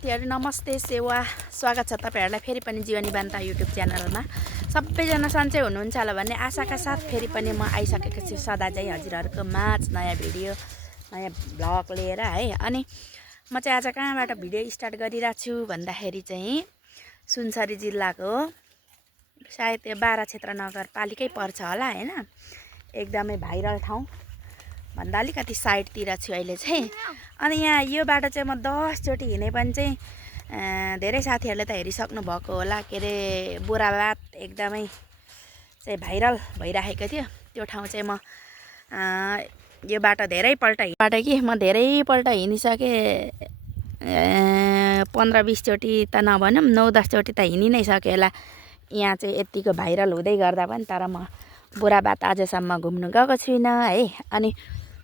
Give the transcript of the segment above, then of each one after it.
साथीहरु नमस्ते सेवा स्वागत छ तपाईहरुलाई फेरि पनि जीवनी बान्ता युट्युब च्यानलमा। सबैजना सन्चै हुनुहुन्छ होला भन्ने आशाका साथ फेरि पनि म आइसकेको छु सदा चाहिँ हजुरहरुको माझ नयाँ भिडियो नयाँ भ्लग लिएर है। अनि म चाहिँ आज कहाँबाट भिडियो स्टार्ट गरिरहेको छु भन्दाखेरि चाहिँ सुनसरी जिल्लाको सायद यो बारा क्षेत्र नगरपालिकै पर्छ होला हैन। एकदमै भाइरल ठाउँ भन्दा अलिकति साइडतिर छु अहिले चाहिँ। अनि यहाँ यो बाटो चाहिँ म 10 चोटि हिँडे पनि चाहिँ धेरै साथीहरुले त हेरिसक्नु भएको होला। के रे बुराबात एकदमै चाहिँ भाइरल भइराखेको थियो। त्यो ठाउँ चाहिँ म यो बाटो धेरैपल्ट कि म धेरैपल्ट हिँडिसके 15-20 चोटि त नभनौँ 9-10 चोटि त हिँडि नै सके होला। यहाँ चाहिँ यतिको भाइरल हुँदै गर्दा पनि तर म बुराबात अझसम्म घुम्नु गएको छुइनँ है। अनि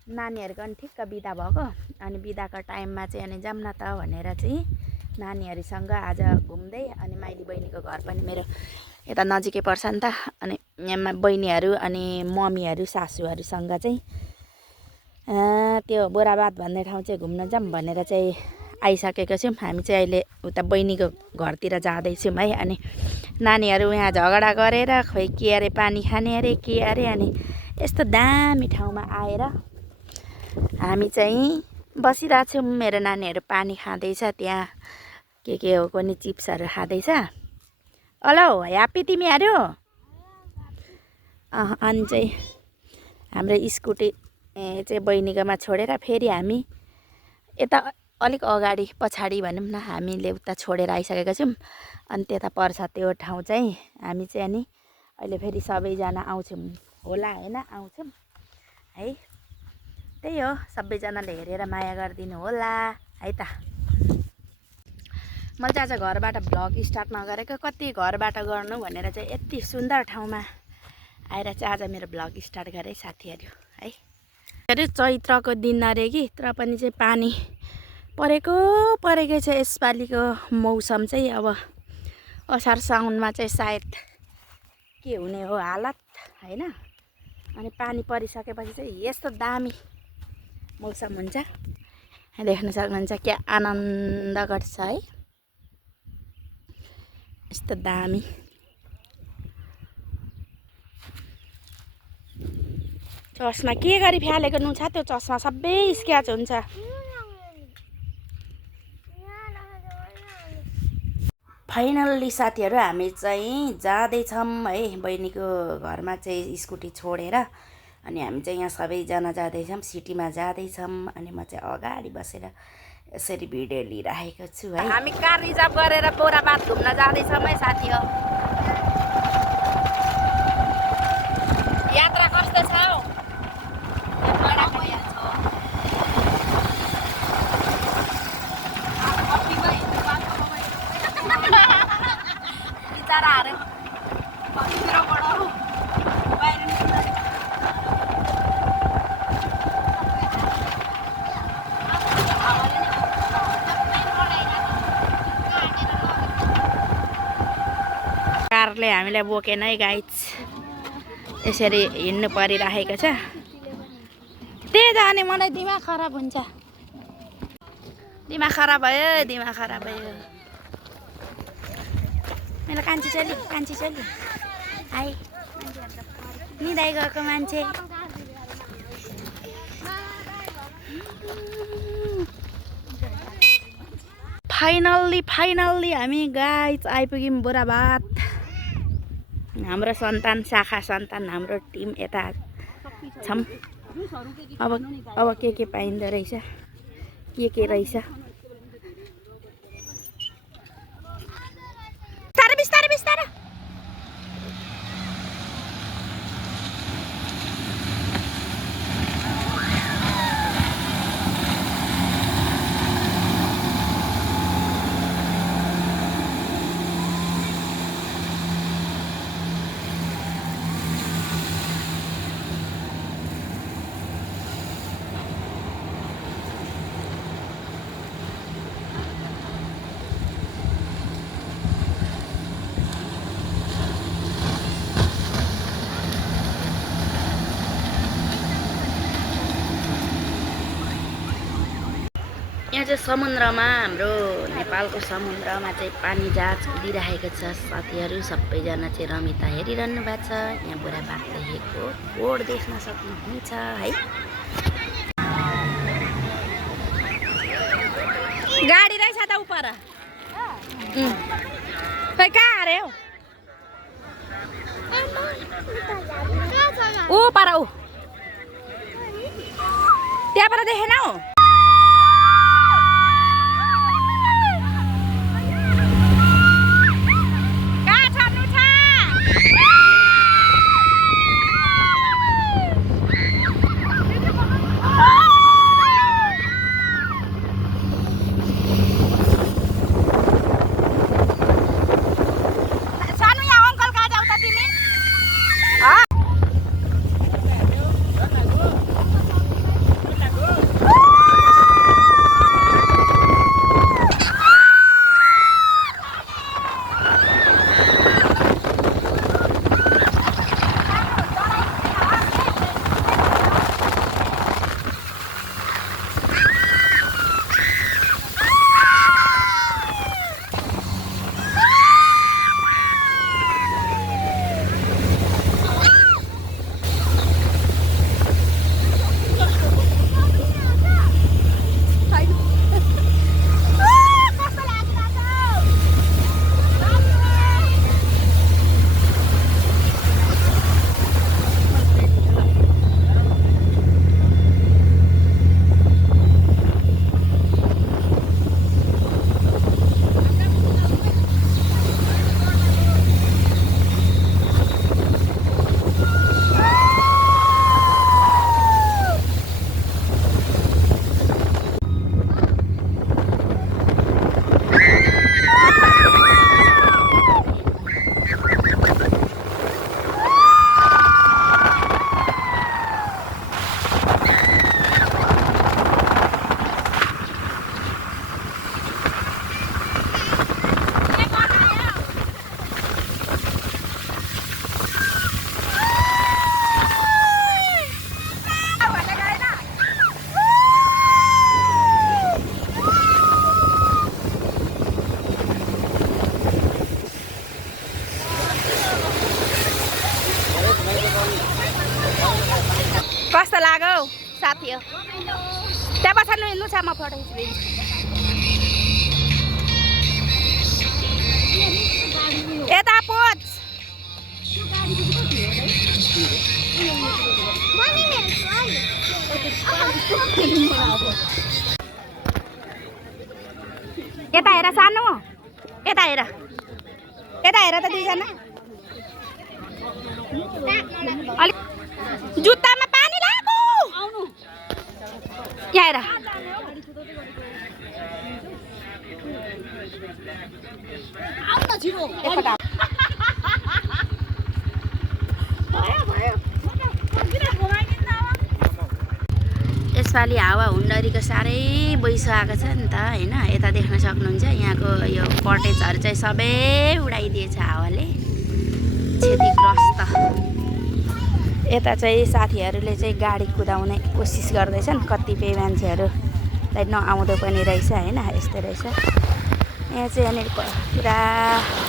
नानीहरुको पनि ठिक्क बिदा भएको अनि बिदाको टाइममा चाहिँ अनि जाऊँ न त भनेर चाहिँ नानीहरुसँग आज घुम्दै अनि माइली बहिनीको घर पनि मेरो यता नजिकै पर्छ नि त। अनि यहाँ बहिनीहरु अनि मम्मीहरु सासूहरुसँग चाहिँ त्यो बुराबात भन्ने ठाउँ चाहिँ घुम्न जाऊँ भनेर चाहिँ आइसकेको छौं। हामी चाहिँ अहिले उता बहिनीको घरतिर जाँदै छौं है। अनि नानीहरु यहाँ झगडा गरेर खोइ के अरे पानी खाने अरे के अरे अनि यस्तो दामी ठाउँमा आएर हामी चाहिँ बसिरहेको छौं। मेरो नानीहरु पानी खाँदैछ त्यहाँ के हो कुनै चिप्सहरु खाँदैछ। हेलो ह्यापी तिमीहरु अनि चाहिँ हाम्रो स्कुटी चाहिँ बहिनीकोमा छोडेर फेरि हामी यता अलिक अगाडि पछाडी भनौँ न हामीले उता छोडेर आइसकेका छौं। अनि त्यता पर्छ त्यो ठाउँ चाहिँ हामी चाहिँ अनि अहिले फेरि सबैजना आउँछौं होला हैन आउँछौं है। त्यही हो सबैजनाले हेरेर माया गरिदिनु होला है त। मैले चाहिँ आज घरबाट भ्लग स्टार्ट नगरेको कति घरबाट गर्नु भनेर चाहिँ यति सुन्दर ठाउँमा आएर चाहिँ आज मेरो भ्लग स्टार्ट गरे साथीहरु है। अरे चैत्रको दिन अरे कि तर पनि चाहिँ पानी परेकै छ। यसपालिको मौसम चाहिँ अब असार साउनमा चाहिँ सायद के हुने हो हालत हैन। अनि पानी परिसकेपछि चाहिँ यस्तो दामी मौसम हुन्छ देख्न सक्नुहुन्छ। क्या आनन्द गर्छ है यस्तो दामी। चस्मा के गरी फ्यालेको नु छ त्यो चस्मा सबै स्क्याच हुन्छ। फाइनल्ली साथीहरु हामी चाहिँ जाँदैछौँ है बहिनीको घरमा चाहिँ स्कुटी छोडेर। अनि हामी चाहिँ यहाँ सबैजना जाँदैछौँ सिटीमा जाँदैछौँ। अनि म चाहिँ अगाडि बसेर यसरी भिडियो लिइराखेको छु है। हामी कार रिजर्भ गरेर बुराबात घुम्न जाँदैछौँ है साथी हो। यात्रा कस्तो छ हौ? कारले हामीलाई बोकेन है गाइज। यसरी हिँड्नु परिरहेको छ। त्यही त अनि मलाई दिमाग खराब हुन्छ। दिमाग खराब भयो। मेरो कान्छी चली हाई निदाइ गएको मान्छे। फाइनल्ली हामी गाइज आइपुग्यौं बुराबात। हाम्रो सन्तान शाखा सन्तान हाम्रो टिम यता छौं। अब के पाइँदो रहेछ के रहेछ। बिस्तारै यहाँ चाहिँ समुद्रमा हाम्रो नेपालको समुद्रमा चाहिँ पानी जहाज कुदिरहेको छ साथीहरू। सबैजना चाहिँ रमिता हेरिरहनु भएको छ। यहाँ बुढाबात लेखेको बोर्ड देख्न सक्नुहुन्छ है। गाडी रहेछ त उपर खै कहाँ अरे हौ ऊ पर ऊ त्यहाँबाट देखेन हौ। कस्तो लाग्यो साथी हो त्यहाँ पछाडि हिँड्नु छ म फोटो खिचिदिन्छु। यता पोच यता हेर सानो यता हेर त दुईजना अलिक जुत्तामा पानी लाग्यो यहाँ हेर यसपालि हावा हुन्डरीको साह्रै बइसकेको छ नि त हैन। यता देख्न सक्नुहुन्छ यहाँको यो कटेजहरू चाहिँ सबै उडाइदिएछ हावाले क्षतिग्रस्त। यता चाहिँ साथीहरूले चाहिँ गाडी कुदाउने कोसिस गर्दैछन्। कतिपय मान्छेहरूलाई नआउँदो पनि रहेछ हैन। यस्तै रहेछ यहाँ चाहिँ। यहाँनिर पुरा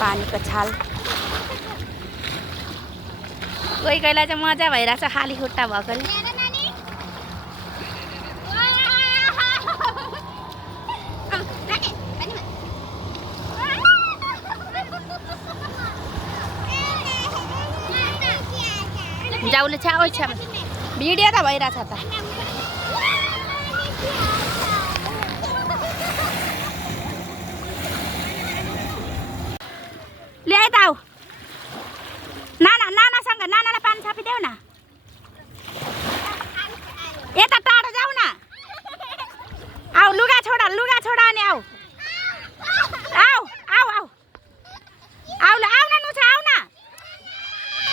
पानीको छाल कोही कोहीलाई चाहिँ मजा भइरहेछ खाली खुट्टा भएकोले। जाउले छ्या ओइ छ्या भिडियो त भइरहेछ त। ल्याए त आऊ नानासँग नानालाई पानी छापिदेऊ न। यता टाढो जाऊ न। आऊ लुगा छोडा अनि आऊ आऊ आऊ आऊ आऊ ल आऊ न नुछ आऊ न।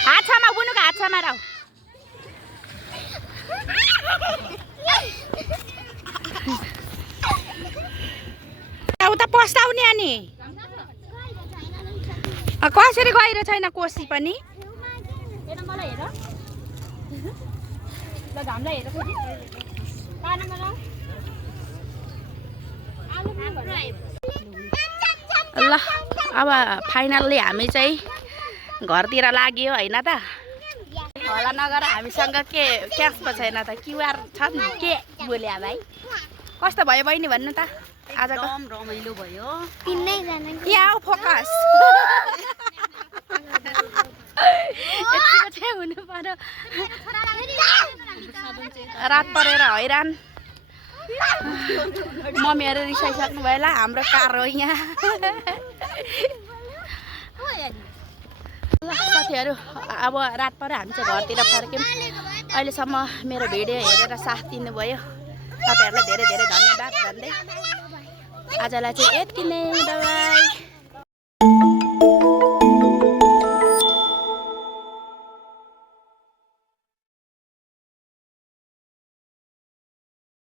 हात छमा बुनुको हात छमा राऊ। उता पस्ताउने अनि कसरी गहिरो छैन कोसी पनि। ल अब फाइनल्ली हामी चाहिँ घरतिर लाग्यो होइन त होला नगर हामीसँग के क्यास पो छैन त क्युआर छ नि के बोल्या भाइ कस्तो भयो बहिनी भन्नु त आजको रमाइलो भयो यहाँ आऊ फोकस यतिको चाहिँ हुनु पर्यो रात परेर हैरान मम्मीहरू रिसाइसक्नु भयो होला हाम्रो कार हो यहाँ ल साथीहरू अब रात पऱ्यो हामी चाहिँ घरतिर फर्क्यौँ अहिलेसम्म मेरो भिडियो हेरेर साथ दिनुभयो तपाईँहरूलाई धेरै धेरै धन्यवाद भन्दै आजलाई चाहिँ यति नै बाइ